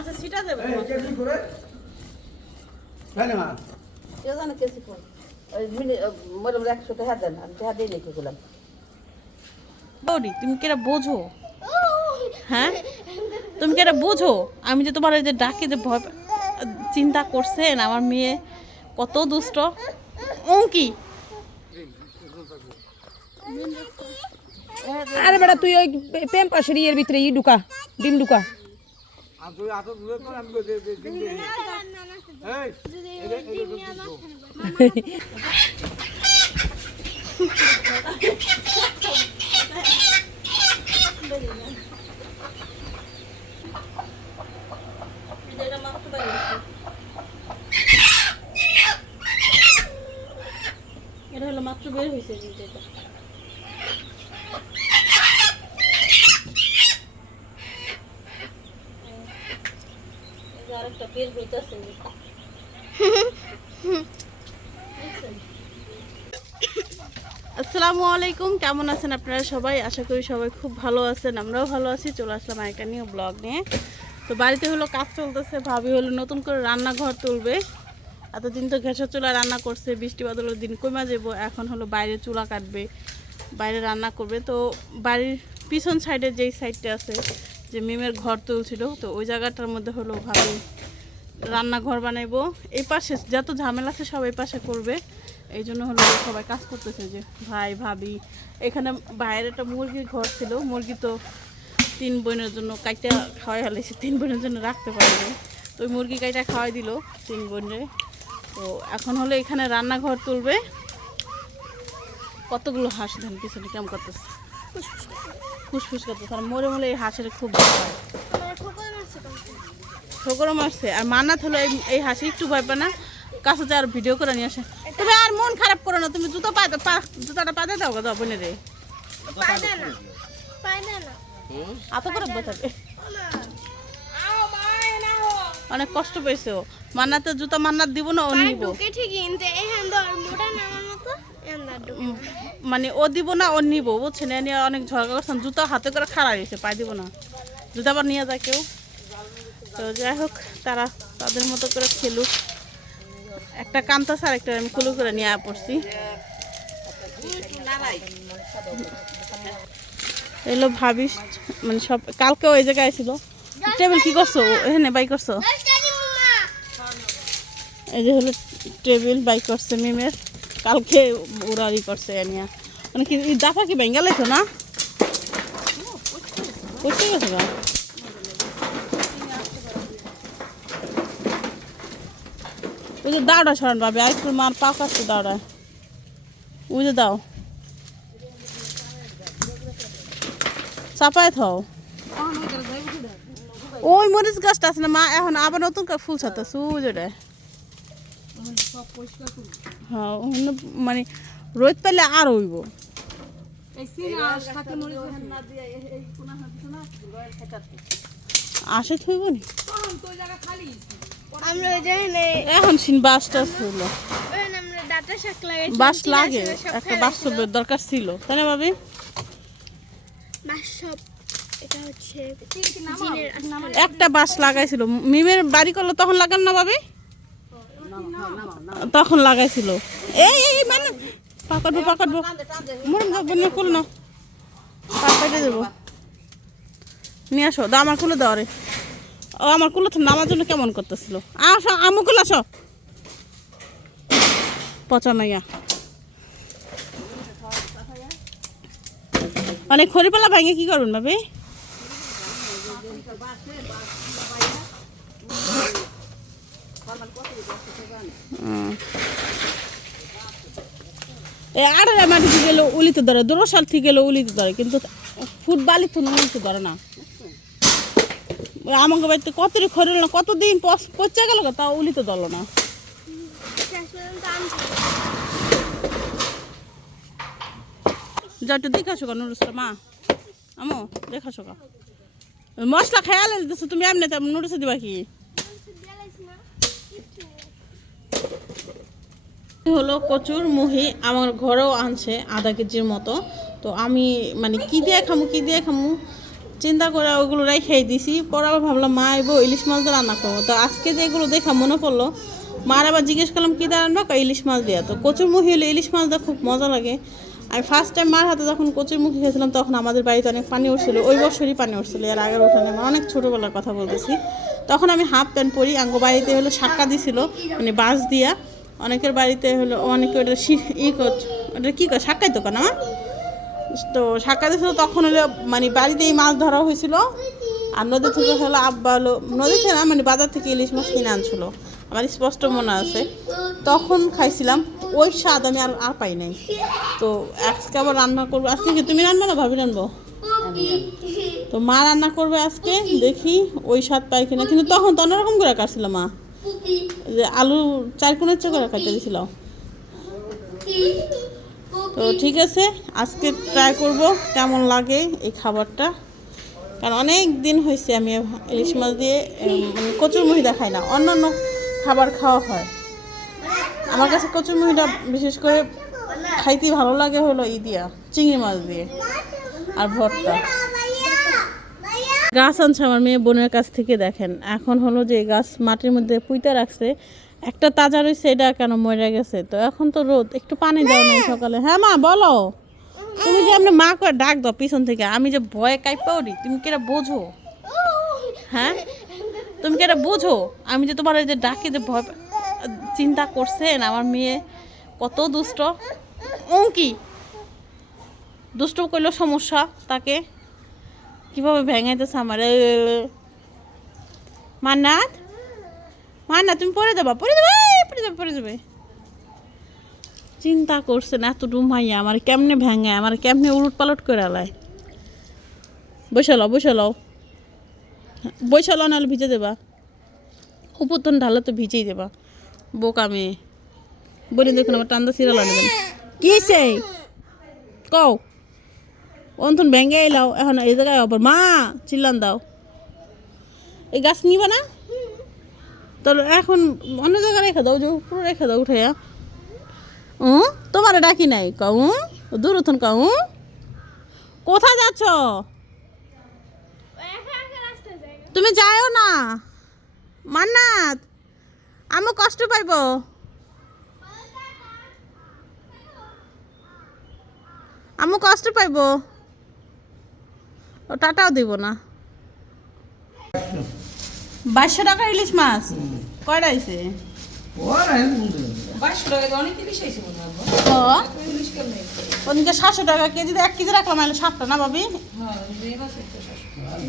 মাছের ছিটা দেবে। এই কেজি করে। তাই না কেউ জানে কেসি ফোন ওই মিনি একশো টাকা দেন আমি টাকা দিয়ে লিখে গেলাম। বৌদি তুমি কি এটা বোঝো? হ্যাঁ? তুমি কি এটা বোঝো? আমি যে তোমার এই যে ডাকে যে ভয় চিন্তা করছেন আমার মেয়ে কত দুষ্ট। ও কি? আরে বেটা তুই ওই প্রেম পাশের ইয়ের ভিতরে ই ঢুকা ডিম ঢুকা। আর তুই আতো দূরে কর আমি এটা হলো মাত্র বের হয়েছে কিন্তু হইতাছে আসসালামু আলাইকুম, কেমন আছেন আপনারা সবাই? আশা করি সবাই খুব ভালো আছেন, আমরাও ভালো আছি, চলে আসলাম একটা নিউ ব্লগ নিয়ে। তো বাড়িতে হলো কাজ চলতেছে, ভাবি হলো নতুন করে রান্নাঘর তুলবে। এতদিন তো গ্যাসের চুলা রান্না করছে, বৃষ্টি বাদলের দিন কমা যাব এখন হলো বাইরে চুলা কাটবে, বাইরে রান্না করবে। তো বাড়ির পিছন সাইডে যেই সাইডটা আছে, যে মিমের ঘর তুলছিল, তো ওই জায়গাটার মধ্যে হলো ভাবি রান্নাঘর বানাইবো। এই পাশে যত ঝামেলা আছে সব এই পাশে করবে। এই জন্য হলো সবাই কাজ করতেছে যে ভাই, ভাবি, এখানে বাইরে একটা মুরগির ঘর ছিল। মুরগি তো তিন বোনের জন্য কাইটা খাওয়াই হালাইছে তিন বোনের জন্য রাখতে পারবে তো ওই মুরগি কাইটা খাওয়াই দিল তিন বোনে তো এখন হলো এখানে রান্নাঘর তুলবে। কতগুলো হাঁস ধান পিছনে কেমন করতেছে? ফুসফুস করতেছে। আর মরে মরে এই হাঁসের খুব ভালো হয়। ঠোকরও মারছে আর মান্নাত হলো এই হাসি একটু ভয় পায় না। কাছে যা আর ভিডিও করে নিয়ে আসে। তুমি আর মন খারাপ করো না তুমি জুতো পা পা জুতাটা পাতে দাও গো বোনে রে আত করে বসাবে অনেক কষ্ট পেয়েছে ও। মান্নাতে জুতা মান্নাত দিব না ও নিব। মানে ও দিব না ও নিব বুঝছেন? নিয়ে অনেক ঝগড়া করছেন জুতো হাতে করে খারাপ রয়েছে পাই দিব না। জুতা আবার নিয়ে যায় কেউ। তো যাই হোক, তারা তাদের মতো করে খেলুক। একটা কান্তা স্যার একটা আমি কুলু করে নিয়ে পড়ছি। এলো ভাবিস মানে সব কালকে ওই জায়গায় ছিল। টেবিল কি করছ? এখানে বাই করছ? এই যে হলো টেবিল বাই করছে মিমের। কালকে উড়ারি করছে এনিয়া মানে কি দাফা কি ভেঙ্গা লাইছো না? করতে গেছে ওই যে দাওটা সরান পাবে আইসক্রিম মার পা কাটছে দাওটা ওই যে দাও চাপায় থাও। ওই মরিচ গাছটা আছে না, মা এখন আবার নতুন করে ফুল ছাতা সুজোটা হ্যাঁ মানে রোদ পেলে আর হইব। আসে থইব নি? আমরা ওই এখন সিন ডাটা শাক লাগাইছি বাস লাগে একটা বাস্তবের দরকার ছিল। তাই না ভাবি? বাস সব। একটা বাস লাগাইছিল। মিমের বাড়ি করল তখন লাগান না ভাবি? তখন লাগাইছিল। এই এই মানে পাকাটবো পাকাটবো। মরম যাব নিয়ে কুল না। পেটে দেবো নিয়ে আসো দাও আমার কুলে দাও রে ও, আমার কুলে তো নামার জন্য কেমন করতেছিল? আসো, আমু আসো। পচা মাইয়া অনেক খড়িপালা ভাঙে কি করুন, ভাবি? আড়াই মাটি থেকে গেলে, উলিতে ধরে, দূর সাল থেকে গেলে, উলিতে ধরে, কিন্তু ফুট বালি তো উলিতে ধরে না। আমাকে বাড়িতে কতটি খরিল না কতদিন পচ- গেল গো, তাও উলিতে দল না। যা একটু দেখাছো গা নুডলসটা মা। আমো দেখাছো গা। মশলা খেয়াল দিতেছো তুমি এমনি নুডলস দিবা কি? হলো কচুর মুহি আমার ঘরেও আনছে আধা কেজির মতো। তো আমি মানে কি দিয়ে খামু কি দিয়ে খামু? চিন্তা করে ওগুলো রেখেই দিছি। পরে আবার ভাবলাম, মা এবো ইলিশ মাছ দিয়ে রান্না করব। তো আজকে যে এগুলো দেখা মনে পড়ল, মার আবার জিজ্ঞেস করলাম, কী দিয়ে রান্না ইলিশ মাছ দিয়ে? তো কচুর মুখি হলে ইলিশ মাছ দিয়ে খুব মজা লাগে। আমি ফার্স্ট টাইম মার হাতে যখন কচুর মুখি খেয়েছিলাম, তখন আমাদের বাড়িতে অনেক পানি উঠছিল। ওই বছরই পানি উঠছিল, এর আগের ওঠানে আমি অনেক ছোটোবেলার কথা বলতেছি। তখন আমি হাফ প্যান্ট পরি, আঙ্গ বাড়িতে হলো সাক্কা দিছিল মানে বাঁশ দিয়া। অনেকের বাড়িতে হলো, অনেকে ওটা ই ওটা কী করে সাক্কাই তো কেন আমার তো সাক্ষা দিয়েছিল তখন হলো মানে বাড়িতেই মাছ ধরা হয়েছিল। আর নদী থেকে হলো আব্বা হলো, নদী থেকে না মানে বাজার থেকে ইলিশ মাছ কিনে আনছিল। আমার স্পষ্ট মনে আছে। তখন খাইছিলাম, ওই স্বাদ আমি আর আর পাই নাই। তো আজকে আবার রান্না করব। আজকে কি তুমি রান্না না ভাবি রানবো তো মা রান্না করবে আজকে, দেখি ওই স্বাদ পাই কিনা। কিন্তু তখন তো অন্যরকম করে কাটছিল মা। যে আলু চার কোণের করে কাটতে দিছিল। তো ঠিক আছে, আজকে ট্রাই করব কেমন লাগে এই খাবারটা। কারণ অনেক দিন হয়েছে আমি ইলিশ মাছ দিয়ে মানে কচুর মুহিদা খাই না অন্য অন্য খাবার খাওয়া হয়। আমার কাছে কচুর মুহিটা বিশেষ করে খাইতে ভালো লাগে হলো ই দিয়া, চিংড়ি মাছ দিয়ে আর ভর্তা। গাছ আনছে আমার মেয়ে বোনের কাছ থেকে দেখেন, এখন হলো যে গাছ মাটির মধ্যে পুঁতে রাখছে একটা তাজা রয়েছে এটা কেন মরে গেছে? তো এখন তো রোদ একটু পানি দাও নাই সকালে। হ্যাঁ মা বলো। তুমি যে আপনি মা করে ডাক দাও পিছন থেকে আমি যে ভয়ে কাইপা উঠি তুমি কি এটা বোঝো? হ্যাঁ? তুমি কি এটা বোঝো? আমি যে তোমার এই যে ডাকে যে ভয় চিন্তা করছেন আমার মেয়ে কত দুষ্ট। কি দুষ্ট করলেও সমস্যা তাকে। কীভাবে ভেঙাইতেছে আমার? এ, মান্নাত মান্নাত তুমি পরে যাবা পরে এই, পড়ে যাবে পড়ে যাবে। চিন্তা করছে না এত ডুমাইয়া আমার কেমনে ভেঙে আমার কেমনে উলট পালট করে আলায়। বসে লও বসে লও। বসে লও নাহলে ভিজে দেবা। উপর তো ঢালে তো ভিজেই দেবা। বোকা মেয়ে। বলি দেখুন আমার টান্দা সিরিয়াল আনবেন কি সেই কও। অন্তন ভেঙে এলাও এখন এই জায়গায় আবার মা চিল্লান দাও। এই গাছ নিবা না? তো এখন অন্য জায়গায় রেখে দাও যে পুরো রেখে দাও উঠে ও তোমার ডাকি নাই কউ উঠুন কউ কোথায় যাচ্ছ? তুমি যাও না। মান্নাত আমি কষ্ট পাইব। আমি কষ্ট পাইব। ও টাটাও দিব না। বাইশশো টাকা ইলিশ মাছ। কয়টা হয়েছে হয় সাতশো টাকা কেজি এক কেজি রাখলাম সাতটা না ভাবি? হ্যাঁ।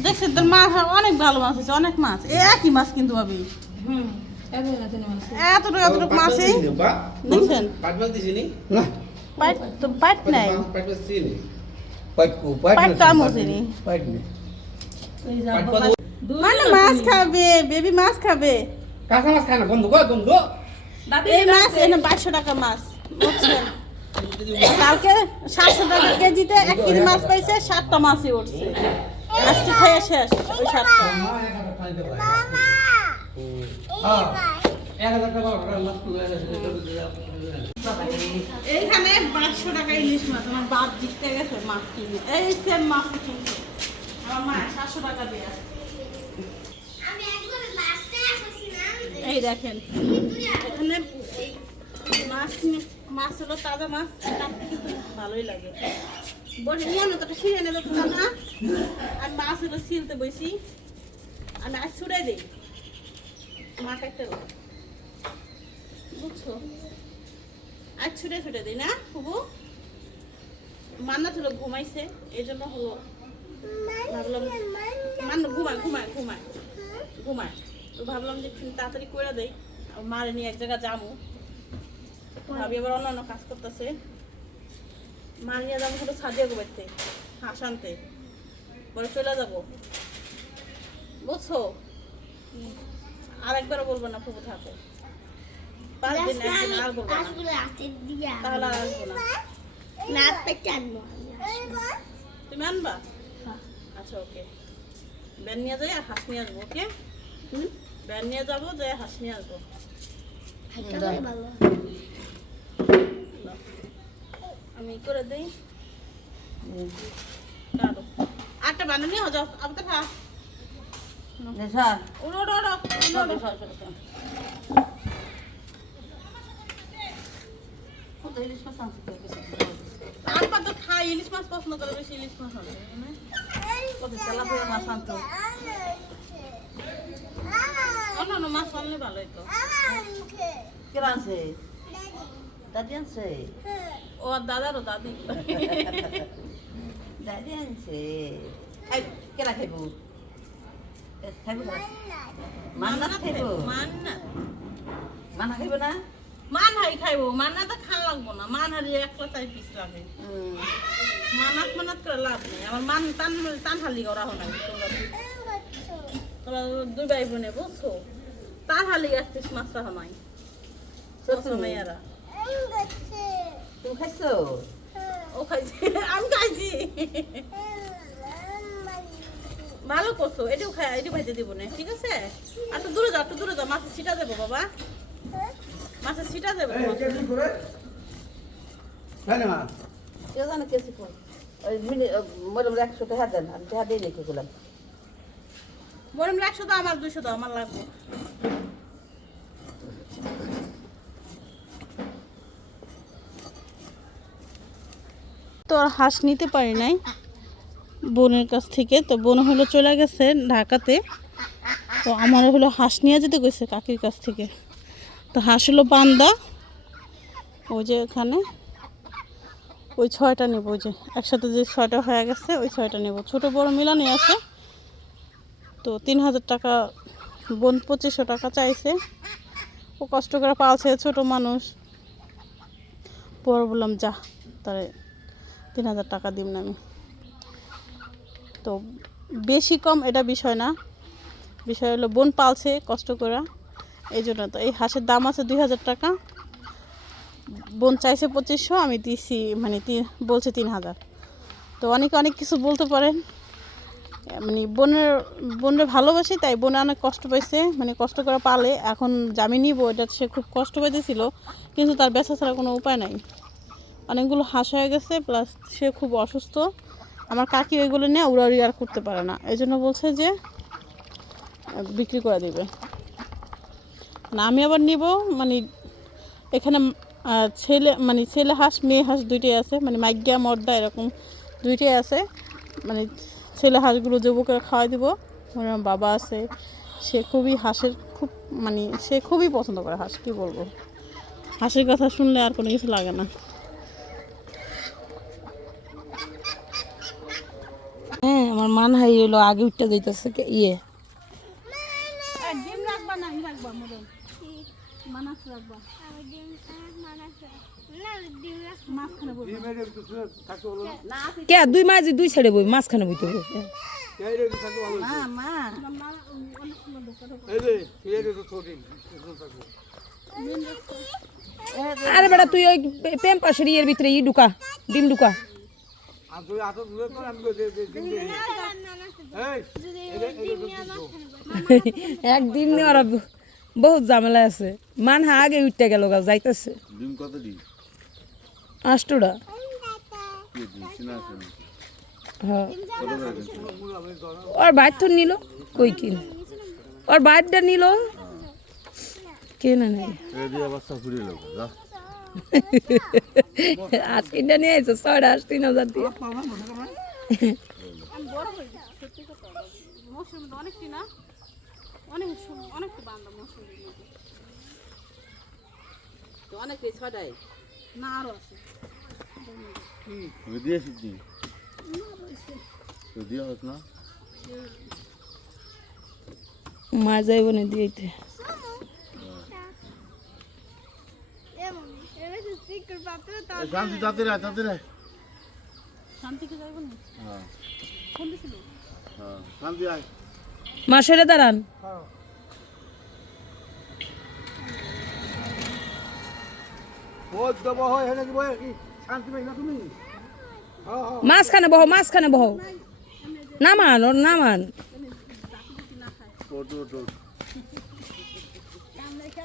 দেখছি তোর মাছ অনেক ভালো মাছ আছে অনেক মাছ। এ একই মাছ কিন্তু ভাবি। হুম এত না এতটুকু এতটুকু মাছই। দেখছেন? পাইট তো পাইট নাই। পাইট পাইট তো পাইট নেই। মানে মাছ খাবে বেবি মাছ খাবে। কাঁচা মাছ খায় না? বন্ধু গো বন্ধু? এই মাছ এনে বাইশশো টাকা মাছ বুঝছেন কালকে সাতশো টাকা কেজিতে এক কেজি মাছ পাইছে সাতটা মাছই উঠছে। আজকে খেয়ে শেষ ওই সাতটা। এইখানে বাইশশো টাকা ইলিশ মাছ আমার বাপ জিততে গেছে মাছ কিনে। এই সেম মাছ কিনছে আমার মা সাতশো টাকা দিয়ে আমি এই দেখেন। এখানে মাছ মাছ হলো তাজা মাছ কাটতে কিন্তু ভালোই লাগে। বসে ছিঁড়ে নেবে না? আর মাছ হলো ছিলতে বসি আমি আজ ছুড়ে দিই মা কাটতে বুঝছ? আজ ছুটে ছুটে দিই না খুবু মান্না হলো ঘুমাইছে এই জন্য হলো ভাবলাম মান্য ঘুমায় ঘুমায় ঘুমায়। ঘুমায়। তো ভাবলাম যে একটু তাড়াতাড়ি করে দেই। আর মারে নিয়ে এক জায়গায় যাব। ভাবি আবার অন্য অন্য কাজ করতেছে। মা নিয়ে যাব হলো সাজিয়া গোবাইতে হাঁস আনতে পরে চলে যাব। বুঝছ? আর একবারও বলব না ফুপু থাকো পাঁচ দিন একদিন আর বলব না। তাহলে আর আসব না। তুমি আনবা? আচ্ছা ওকে। ব্যান নিয়ে যাই আর হাঁস নিয়ে আসব ওকে? ব্যান নিয়ে যাব যে হাঁস নিয়ে আসব। আমি করে দেই। কাটো আটা চারটে বানো নিয়ে যাও আপনি খা। উড়ো উড়ো উড়ো উড়ো। ইলিশ মাছ আনছে তোর তো খাই ইলিশ মাছ পছন্দ করে বেশি ইলিশ মাছ হবে কত তেলাপিয়া মাছ আনতো অন্য মাছ আনলে ভালোই তো কে আনছে দাদি আনছে ও আর দাদার ও দাদি দাদি এই, কেরা খাইব? খাইব? মান্না খাইব? মান্না। মানা খাইব না? মান হাই খাইবো মান্না তো খান লাগবো না। মান হারি একলা চাই পিস লাগে। মানাত মানাত করে লাভ নেই। আমার মান টান টান হালি করা হয় না তোমরা দুই ভাই বোনে বুঝছ? টান হালি আসছিস মাছটা হয় বুঝছ মেয়েরা তুমি খাইছো? ও খাইছি আমি খাইছি। ভালো করছ এটাও খাই এটাও খাইতে দিব না ঠিক আছে? আর তো দূরে যাও একটু দূরে যাও মাছের ছিটা দেবো বাবা। মাছের ছিটা দেবো কেউ জানে ওই মিনি মরম একশো টাকা দেন আমি টাকা দিয়ে লিখে গেলাম। মরিম একশো দাও আমার দুশো দাও আমার লাগবে। তো আর হাঁস নিতে পারি নাই বোনের কাছ থেকে। তো বোন হলো চলে গেছে ঢাকাতে। তো আমার হলো হাঁস নিয়ে যেতে গেছে কাকির কাছ থেকে। তো হাঁস হলো বান্দা। ওই যে এখানে। ওই ছয়টা নেব যে একসাথে যে ছয়টা হয়ে গেছে, ওই ছয়টা নেব। ছোট বড় মিলানি আছে। তো তিন হাজার টাকা, বোন পঁচিশশো টাকা চাইছে। ও কষ্ট করে পালছে ছোট মানুষ। পরে বললাম, যা তারে তিন হাজার টাকা দিব না আমি। তো বেশি কম এটা বিষয় না। বিষয় হলো, বোন পালছে কষ্ট করে। এই জন্য তো এই হাঁসের দাম আছে দুই হাজার টাকা। বোন চাইছে পঁচিশশো, আমি দিছি মানে বলছে তিন হাজার। তো অনেকে অনেক কিছু বলতে পারেন। মানে বোনের বোনের ভালোবাসি, তাই বোনে অনেক কষ্ট পাইছে। মানে কষ্ট করে পালে, এখন জামি নিব, এটা সে খুব কষ্ট পাইতেছিল। কিন্তু তার বেচা ছাড়া কোনো উপায় নাই। অনেকগুলো হাঁস হয়ে গেছে প্লাস সে খুব অসুস্থ। আমার কাকি ওইগুলো নিয়ে উড়াউড়ি আর করতে পারে না। এই জন্য বলছে যে, বিক্রি করে দিবে। না, আমি আবার নিব মানে এখানে ছেলে মানে ছেলে হাঁস, মেয়ে হাঁস দুইটাই আছে মানে মাইগা মর্দা এরকম দুইটাই আছে। মানে ছেলে হাঁসগুলো যুবকের খাওয়াই দিব। আমার বাবা আছে, সে খুবই হাঁসের খুব মানে সে খুবই পছন্দ করে হাঁস, কী বলব? হাঁসের কথা শুনলে আর কোনো কিছু লাগে না। হ্যাঁ আমার মান হাই হলো আগে উঠতে যাইতেছে ইয়ে কে, দুই মাঝে দুই ছেড়ে বই, মাঝখানে বইতে হবে। আরে বেটা, তুই ওই প্রেম ইয়ের ভিতরে ই ঢুকা, ডিম ঢুকা আর তুই হাতে ধরে কর, আমি কই দে- দে- ডিম দে। এই, এই রে, এই রে তো দুটো। একদিন ওর বহুত ঝামেলা আছে মান হা আগে উঠতে গেল গা যাইতেছে ডিম কত ডিম আষ্টটা কি? হ্যাঁ? ওর বাইর তো নিল কই কিন ওর বাইরটা নিল কেনা নেই এই দিয়ে বাচ্চা ফুরিয়ে লোক আশিটা নিয়ে এসে ছয়টা আশ তিন হাজার দিয়ে। তো অনেকটি না শান্তি তাতে রে তাতে রে শান্তিকে যাইব না? হ্যাঁ। দিছিল? হ্যাঁ শান্তি আয়। মা দাঁড়ান। দেবো, হয়, হয় নাকি, বয়, কি, শান্তি পাই না তুমি? হ্যাঁ, হ্যাঁ। মাঝখানে বহ মাঝখানে বহ। নামান ওর নামান। ওট ওট ওট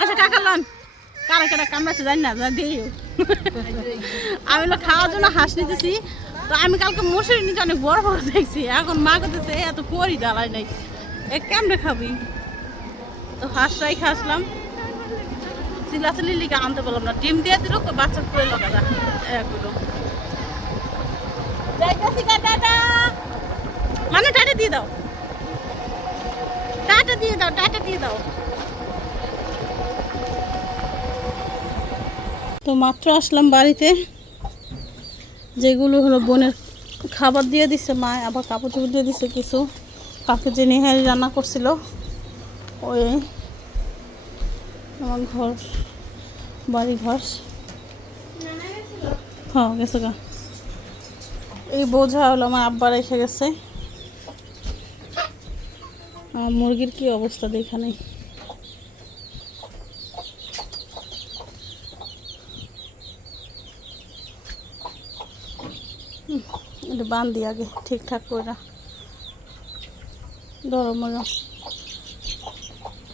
আচ্ছা টাকা লন। কারা কারা জানি না যা আমি হলো খাওয়ার জন্য হাঁস নিতেছি। তো আমি কালকে মশুরি নিচে অনেক বড় বড় দেখছি। এখন মা করতেছে এত পরি জ্বালাই নাই। এ, কেমনে খাবি? তো হাঁসটাই খাসলাম চিলাচিলি লিখে আনতে পারলাম না, ডিম দিয়ে দিল বাচ্চা করে লগা এগুলো। মানে টাটা দিয়ে দাও। টাটা দিয়ে দাও, টাটা দিয়ে দাও। তো মাত্র আসলাম বাড়িতে। যেগুলো হলো বোনের খাবার দিয়ে দিছে মা, আবার কাপড় চোপড় দিয়ে দিছে কিছু। কাকে যে নেহারি রান্না করছিল, ওই আমার ঘর, বাড়ি ঘর। হ্যাঁ গেছে গা। এই বোঝা হলো আমার আব্বা রেখে গেছে। মুরগির কি অবস্থা দেখা নেই এটা বান্ধি আগে ঠিকঠাক করে ধরো মরো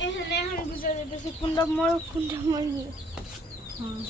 এখানে এখন বুঝা যাবে কোনটা মরক কোনটা মরবি। হুম।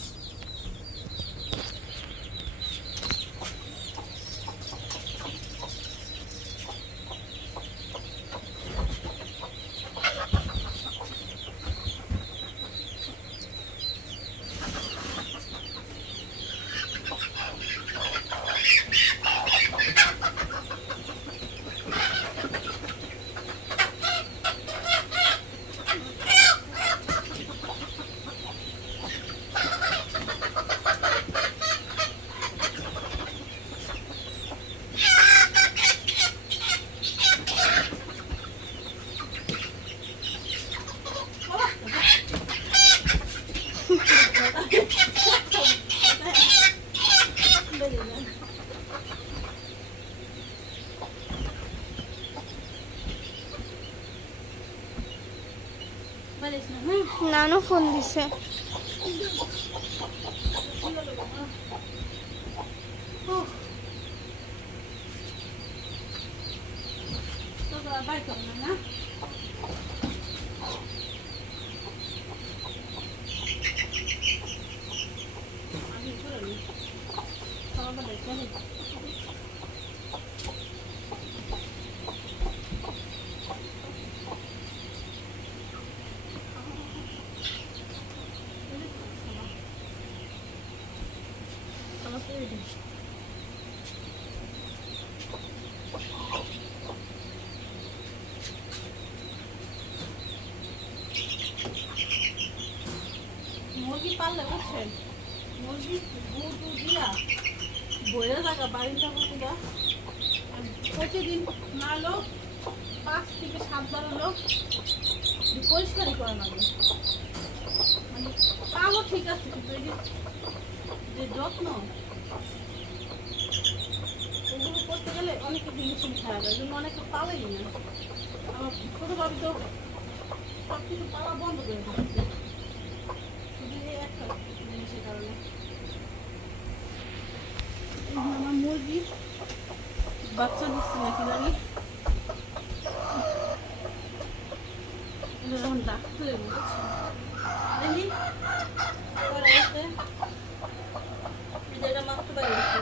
নানু ফোন দিছে। মুরগি পাললে বুঝছেন? মুরগি গুড় দিয়া বইরে থাকা মুরগিটা প্রতিদিন না হলেও পাঁচ থেকে সাতবার হলেও পরিষ্কারই করা লাগে মানে পালও ঠিক আছে, কিন্তু যে- যত্ন ওগুলো করতে গেলে অনেকে খারাপ হয় এই জন্য অনেকে পালেই না। আমার ছোটো বাবু তো সব কিছু পালা বন্ধ করে দিচ্ছে শুধু এই একটা জিনিসের কারণে এই যে আমার মুরগি বাচ্চা দিচ্ছে নাকি জানি এটা যখন ডাকতে হবে বুঝছ? দেখি পরে এসে এই যে এটা মাত্র বাইরে গেছে।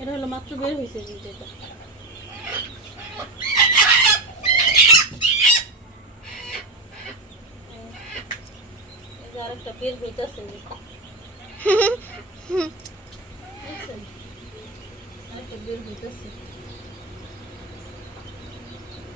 এটা হলো মাত্র বের হয়েছে কিন্তু এটা এই যে আরেকটা বের হইতেছে দেখছেন আরেকটা বের হইতেছে এই